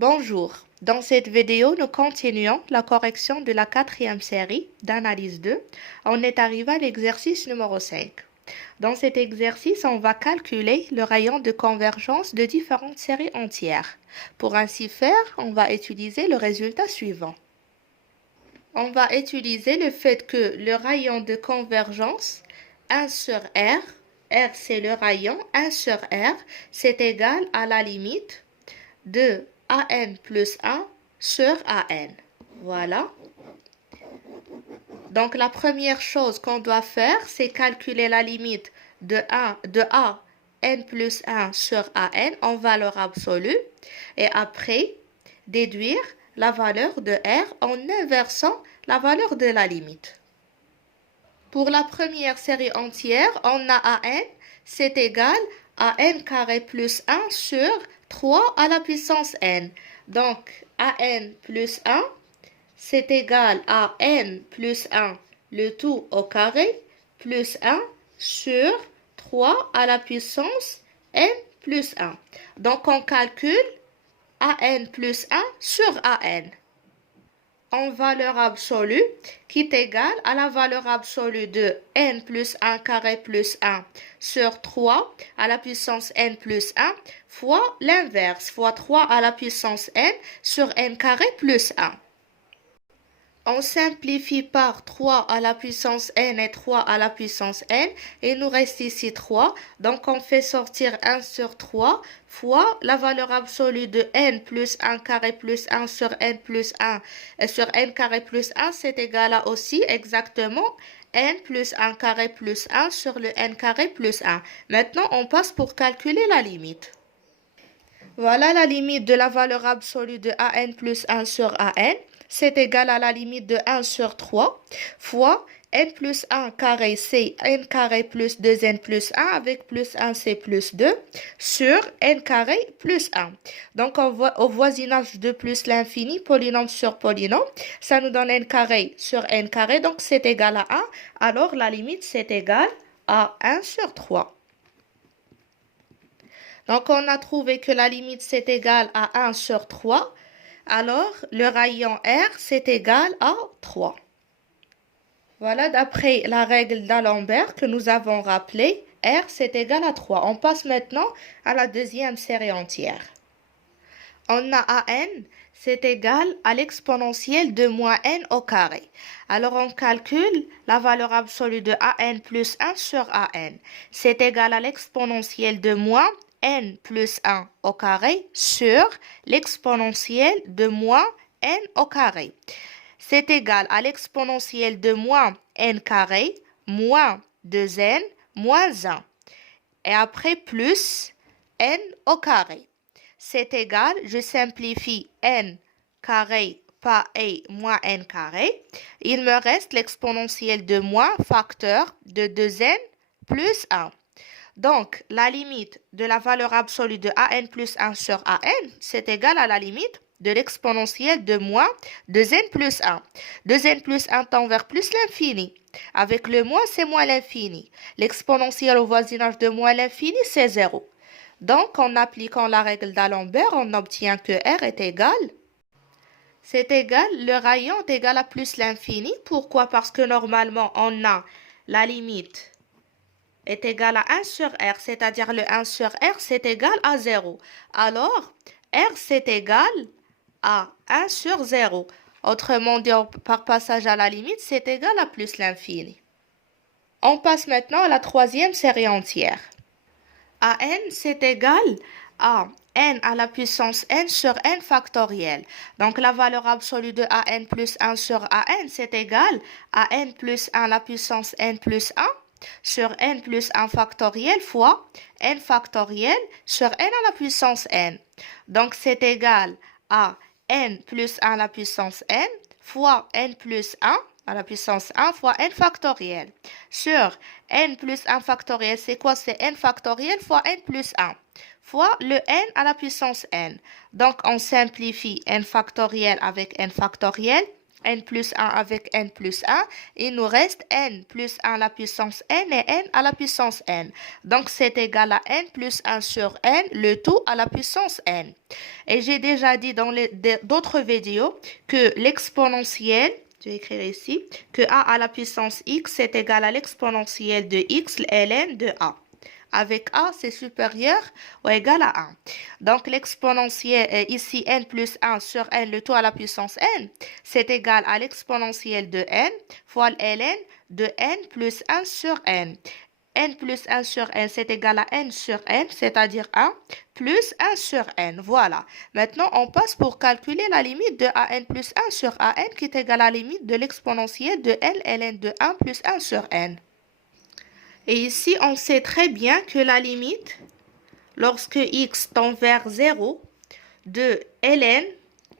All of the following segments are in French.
Bonjour, dans cette vidéo, nous continuons la correction de la quatrième série d'analyse 2. On est arrivé à l'exercice numéro 5. Dans cet exercice, on va calculer le rayon de convergence de différentes séries entières. Pour ainsi faire, on va utiliser le résultat suivant. On va utiliser le fait que le rayon de convergence 1 sur R, R c'est le rayon, 1 sur R, c'est égal à la limite de AN plus 1 sur AN. Voilà. Donc, la première chose qu'on doit faire, c'est calculer la limite de A n plus 1 sur AN en valeur absolue et après déduire la valeur de R en inversant la valeur de la limite. Pour la première série entière, on a AN, c'est égal à n carré plus 1 sur 3 à la puissance n. Donc, AN plus 1, c'est égal à n plus 1, le tout au carré, plus 1 sur 3 à la puissance n plus 1. Donc, on calcule AN plus 1 sur AN en valeur absolue qui est égale à la valeur absolue de n plus 1 carré plus 1 sur 3 à la puissance n plus 1 fois l'inverse, fois 3 à la puissance n sur n carré plus 1. On simplifie par 3 à la puissance n et 3 à la puissance n. Et il nous reste ici 3. Donc, on fait sortir 1 sur 3 fois la valeur absolue de n plus 1 carré plus 1 sur n plus 1 et sur n carré plus 1, c'est égal à aussi exactement n plus 1 carré plus 1 sur le n carré plus 1. Maintenant, on passe pour calculer la limite. Voilà la limite de la valeur absolue de AN plus 1 sur AN. C'est égal à la limite de 1 sur 3 fois n plus 1 carré, c'est n carré plus 2n plus 1 avec plus 1, c'est plus 2 sur n carré plus 1. Donc, on voit au voisinage de plus l'infini, polynôme sur polynôme, ça nous donne n carré sur n carré, donc c'est égal à 1. Alors, la limite, c'est égal à 1 sur 3. Donc, on a trouvé que la limite, c'est égal à 1 sur 3. Alors, le rayon R, c'est égal à 3. Voilà, d'après la règle d'Alembert que nous avons rappelée, R, c'est égal à 3. On passe maintenant à la deuxième série entière. On a AN, c'est égal à l'exponentielle de moins n au carré. Alors, on calcule la valeur absolue de AN plus 1 sur AN. C'est égal à l'exponentielle de moins n plus 1 au carré sur l'exponentielle de moins n au carré. C'est égal à l'exponentielle de moins n carré moins 2n moins 1. Et après plus n au carré. C'est égal, je simplifie n carré par a moins n carré. Il me reste l'exponentielle de moins facteur de 2n plus 1. Donc, la limite de la valeur absolue de AN plus 1 sur AN, c'est égal à la limite de l'exponentielle de moins 2n plus 1. 2n plus 1 tend vers plus l'infini. Avec le moins, c'est moins l'infini. L'exponentielle au voisinage de moins l'infini, c'est 0. Donc, en appliquant la règle d'Alembert, on obtient que R est égal. C'est égal, le rayon est égal à plus l'infini. Pourquoi? Parce que normalement, on a la limite est égal à 1 sur R, c'est-à-dire le 1 sur R, c'est égal à 0. Alors, R, c'est égal à 1 sur 0. Autrement dit, par passage à la limite, c'est égal à plus l'infini. On passe maintenant à la troisième série entière. AN, c'est égal à n à la puissance n sur n factoriel. Donc, la valeur absolue de AN plus 1 sur AN, c'est égal à n plus 1 à la puissance n plus 1 sur n plus 1 factoriel fois n factoriel sur n à la puissance n. Donc, c'est égal à n plus 1 à la puissance n fois n plus 1 à la puissance 1 fois n factoriel. Sur n plus 1 factoriel, c'est quoi? C'est n factoriel fois n plus 1 fois le n à la puissance n. Donc, on simplifie n factoriel avec n factoriel n plus 1 avec n plus 1, il nous reste n plus 1 à la puissance n et n à la puissance n. Donc, c'est égal à n plus 1 sur n, le tout à la puissance n. Et j'ai déjà dit dans d'autres vidéos que l'exponentielle, je vais écrire ici, que a à la puissance x, c'est égal à l'exponentielle de x ln de a. Avec a, c'est supérieur ou égal à 1. Donc, l'exponentielle est ici n plus 1 sur n, le tout à la puissance n, c'est égal à l'exponentielle de n fois ln de n plus 1 sur n. N plus 1 sur n, c'est égal à n sur n, c'est-à-dire 1 plus 1 sur n. Voilà. Maintenant, on passe pour calculer la limite de an plus 1 sur an qui est égale à la limite de l'exponentielle de n ln de 1 plus 1 sur n. Et ici, on sait très bien que la limite, lorsque x tend vers 0, de ln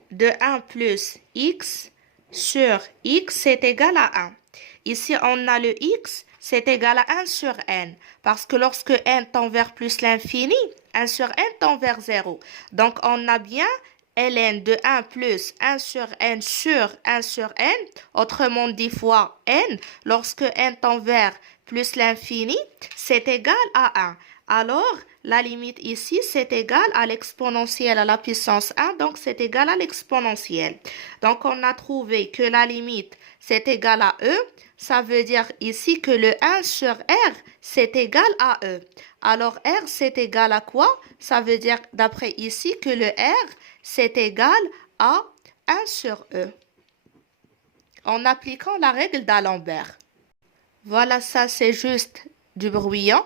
de 1 plus x sur x, c'est égal à 1. Ici, on a le x, c'est égal à 1 sur n. Parce que lorsque n tend vers plus l'infini, 1 sur n tend vers 0. Donc, on a bien ln de 1 plus 1 sur n sur 1 sur n, autrement dit fois n, lorsque n tend vers plus l'infini, c'est égal à 1. Alors, la limite ici, c'est égal à l'exponentielle à la puissance 1, donc c'est égal à l'exponentielle. Donc, on a trouvé que la limite, c'est égal à e. Ça veut dire ici que le 1 sur r, c'est égal à e. Alors, r, c'est égal à quoi? Ça veut dire, d'après ici, que le r, c'est égal à 1 sur e. En appliquant la règle d'Alembert. Voilà, ça c'est juste du brouillon.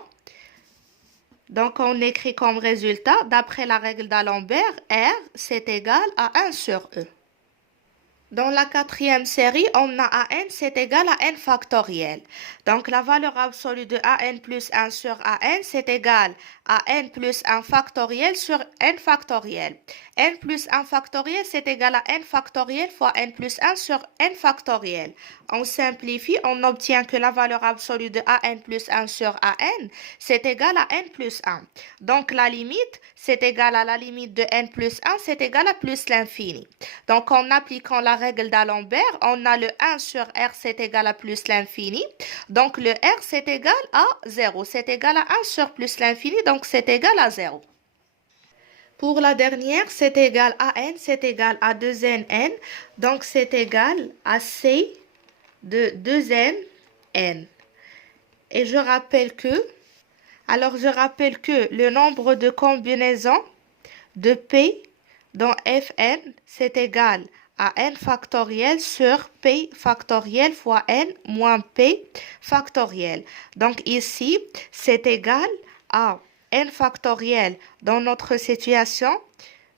Donc, on écrit comme résultat, d'après la règle d'Alembert, R, c'est égal à 1 sur E. Dans la quatrième série, on a an, c'est égal à n factoriel. Donc, la valeur absolue de an plus 1 sur an, c'est égal à n plus 1 factoriel sur n factoriel. N plus 1 factoriel, c'est égal à n factoriel fois n plus 1 sur n factoriel. On simplifie, on obtient que la valeur absolue de an plus 1 sur an, c'est égal à n plus 1. Donc, la limite, c'est égal à la limite de n plus 1, c'est égal à plus l'infini. Donc, en appliquant la règle d'Alembert, on a le 1 sur r, c'est égal à plus l'infini. Donc, le r, c'est égal à 0. C'est égal à 1 sur plus l'infini, donc c'est égal à 0. Pour la dernière, c'est égal à n, c'est égal à 2n, n. Donc, c'est égal à c de 2n, n. Et je rappelle que le nombre de combinaisons de p dans Fn, c'est égal à n factoriel sur p factoriel fois n moins p factoriel. Donc ici, c'est égal à n factoriel. Dans notre situation,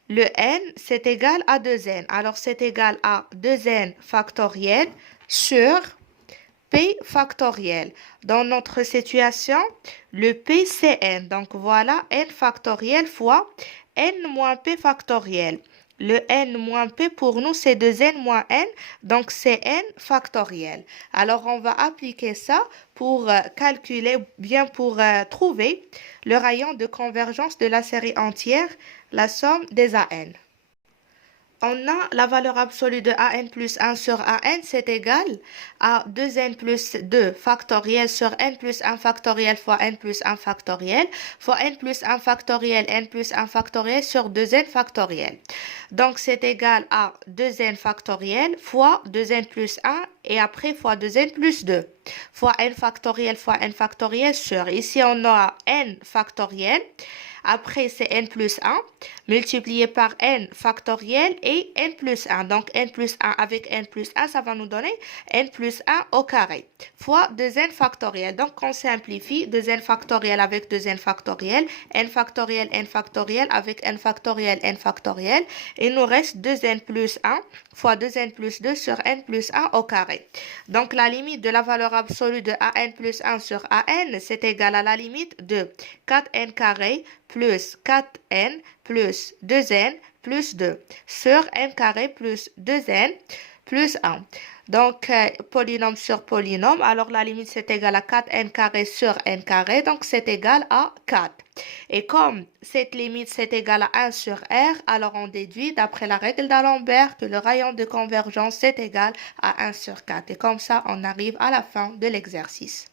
le n, c'est égal à 2n. Alors, c'est égal à 2n factoriel sur p factoriel. Dans notre situation, le p, c'est n. Donc, voilà n factoriel fois n moins p factoriel. Le n moins p pour nous, c'est 2n moins n, donc c'est n factoriel. Alors, on va appliquer ça pour calculer, bien pour trouver le rayon de convergence de la série entière, la somme des an. On a la valeur absolue de an plus 1 sur an, c'est égal à 2n plus 2 factoriel sur n plus 1 factoriel fois n plus 1 factoriel fois n plus 1 factoriel, n plus 1 factoriel sur 2n factoriel. Donc, c'est égal à 2n factoriel fois 2n plus 1 et après fois 2n plus 2 fois n factoriel sur. Ici, on a n factoriel. Après, c'est n plus 1 multiplié par n factoriel et n plus 1. Donc, n plus 1 avec n plus 1, ça va nous donner n plus 1 au carré fois 2n factoriel. Donc, on simplifie 2n factoriel avec 2n factoriel avec n factoriel. Il nous reste 2n plus 1 fois 2n plus 2 sur n plus 1 au carré. Donc, la limite de la valeur absolue de an plus 1 sur an, c'est égal à la limite de 4n carré plus 4n plus 2n plus 2 sur n carré plus 2n plus 1. Donc, polynôme sur polynôme, alors la limite c'est égal à 4n carré sur n carré, donc c'est égal à 4. Et comme cette limite c'est égal à 1 sur r, alors on déduit d'après la règle d'Alembert que le rayon de convergence c'est égal à 1 sur 4. Et comme ça, on arrive à la fin de l'exercice.